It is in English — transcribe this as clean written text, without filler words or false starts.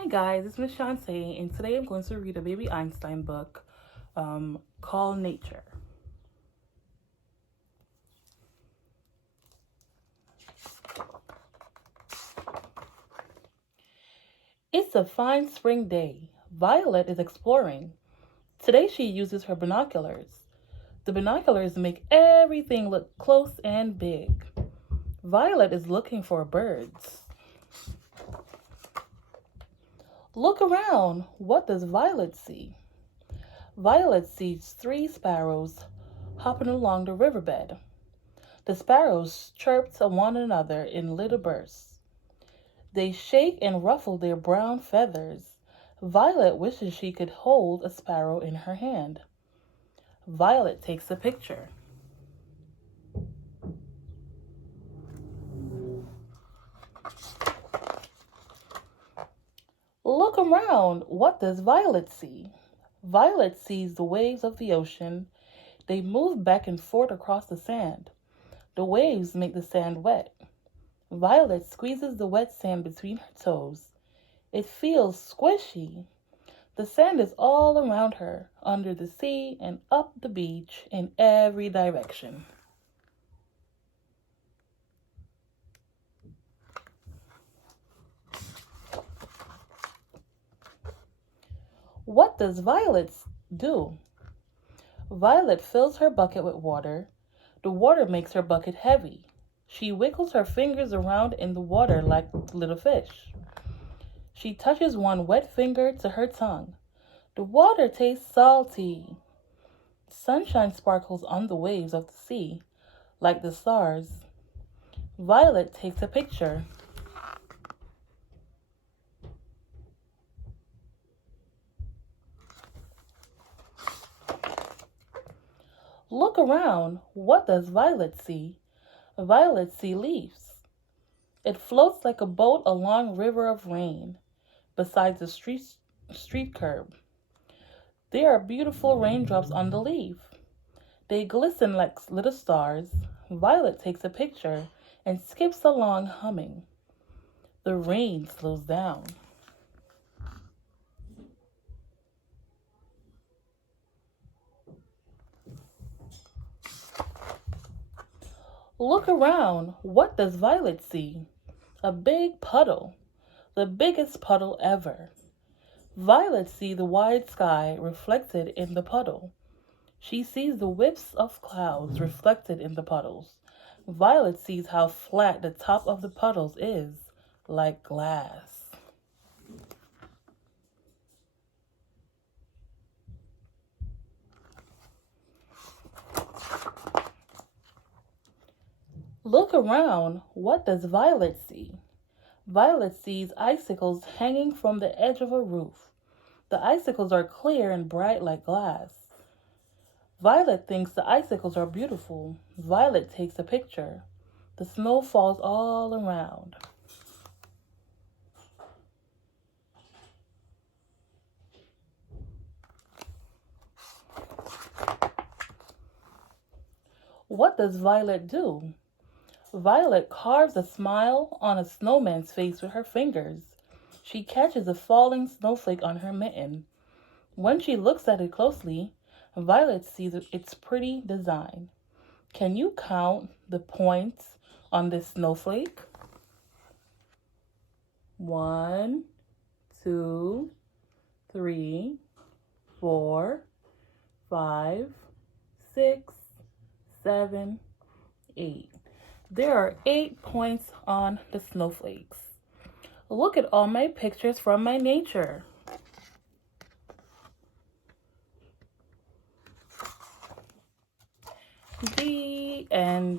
Hi guys, it's Miss Shantaé, and today I'm going to read a baby Einstein book called Nature. It's a fine spring day. Violet is exploring. Today she uses her binoculars. The binoculars make everything look close and big. Violet is looking for birds. Look around. What does Violet see? Violet sees 3 sparrows hopping along the riverbed. The sparrows chirp to one another in little bursts. They shake and ruffle their brown feathers. Violet wishes she could hold a sparrow in her hand. Violet takes a picture. Look around. What does Violet see? Violet sees the waves of the ocean. They move back and forth across the sand. The waves make the sand wet. Violet squeezes the wet sand between her toes. It feels squishy. The sand is all around her, under the sea and up the beach in every direction. What does Violet do? Violet fills her bucket with water. The water makes her bucket heavy. She wiggles her fingers around in the water like little fish. She touches one wet finger to her tongue. The water tastes salty. Sunshine sparkles on the waves of the sea like the stars. Violet takes a picture. Look around. What does Violet see? Violet sees leaves. It floats like a boat along a river of rain beside the street curb. There are beautiful raindrops on the leaf. They glisten like little stars. Violet takes a picture and skips along humming. The rain slows down. Look around. What does Violet see? A big puddle. The biggest puddle ever. Violet sees the wide sky reflected in the puddle. She sees the wisps of clouds reflected in the puddles. Violet sees how flat the top of the puddles is, like glass. Look around. What does Violet see? Violet sees icicles hanging from the edge of a roof. The icicles are clear and bright like glass. Violet thinks the icicles are beautiful. Violet takes a picture. The snow falls all around. What does Violet do? Violet carves a smile on a snowman's face with her fingers. She catches a falling snowflake on her mitten. When she looks at it closely, Violet sees its pretty design. Can you count the points on this snowflake? 1, 2, 3, 4, 5, 6, 7, 8. There are 8 points on the snowflakes. Look at all my pictures from my nature. The end.